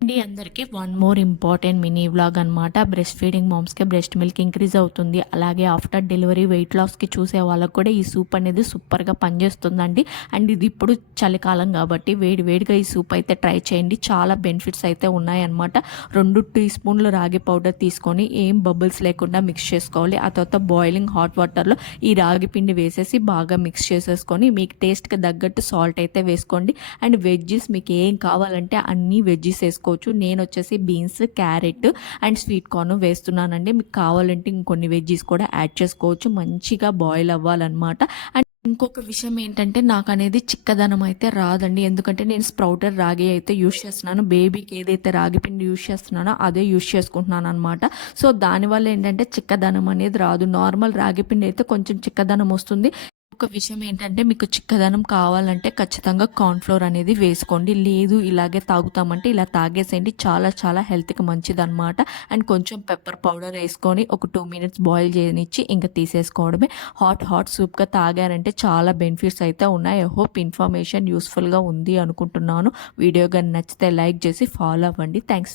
అండి అందరికీ one more important mini vlog అనమాట. బ్రెస్ట్ ఫీడింగ్ మామ్స్కి బ్రెస్ట్ మిల్క్ ఇంక్రీజ్ అవుతుంది. అలాగే ఆఫ్టర్ డెలివరీ వెయిట్ లాస్కి చూసే వాళ్ళకి కూడా ఈ సూప్ అనేది సూపర్గా పనిచేస్తుందండి. అండ్ ఇది ఇప్పుడు చలికాలం కాబట్టి వేడిగా ఈ సూప్ అయితే ట్రై చేయండి. చాలా బెనిఫిట్స్ అయితే ఉన్నాయన్నమాట. 2 టీ స్పూన్లు రాగి పౌడర్ తీసుకొని ఏం బబుల్స్ లేకుండా మిక్స్ చేసుకోవాలి. ఆ తర్వాత బాయిలింగ్ హాట్ వాటర్లో ఈ రాగి పిండి వేసేసి బాగా మిక్స్ చేసేసుకొని మీకు టేస్ట్కి తగ్గట్టు సాల్ట్ అయితే వేసుకోండి. అండ్ వెజ్జెస్ మీకు ఏం కావాలంటే అన్ని వెజ్జెస్ వేసుకోవచ్చు. నేను వచ్చేసి beans, carrot and sweet corn వేస్తున్నానండి. మీకు కావాలంటే ఇంకొన్ని వెజ్జెస్ కూడా యాడ్ చేసుకోవచ్చు. మంచిగా బాయిల్ అవ్వాలన్నమాట. అండ్ ఇంకొక విషయం ఏంటంటే నాకు అనేది చిక్కదనం అయితే రాదండి. ఎందుకంటే నేను స్ప్రౌటర్ రాగి అయితే యూస్ చేస్తున్నాను. బేబీకి ఏదైతే రాగి పిండి యూస్ చేస్తున్నానో అదే యూస్ చేసుకుంటున్నాను అనమాట. సో దానివల్ల ఏంటంటే చిక్కదనం అనేది రాదు. నార్మల్ రాగి పిండి అయితే కొంచెం చిక్కదనం వస్తుంది. ఒక విషయం ఏంటంటే మీకు చిక్కదనం కావాలంటే ఖచ్చితంగా కార్న్‌ఫ్లోర్ అనేది వేసుకోండి. లేదు ఇలాగే తాగుతామంటే ఇలా తాగేసేయండి. చాలా హెల్త్‌కి మంచిదన్నమాట. అండ్ కొంచెం పెప్పర్ పౌడర్ వేసుకొని ఒక 2 మినిట్స్ బాయిల్ చేయనిచ్చి ఇంక తీసేసుకోవడమే. హాట్ సూప్‌గా తాగారంటే చాలా బెనిఫిట్స్ అయితే ఉన్నాయి. ఐ హోప్ ఇన్ఫర్మేషన్ యూస్‌ఫుల్‌గా ఉంది అనుకుంటున్నాను. వీడియో గాని నచ్చితే లైక్ చేసి ఫాలో అవ్వండి. Thanks for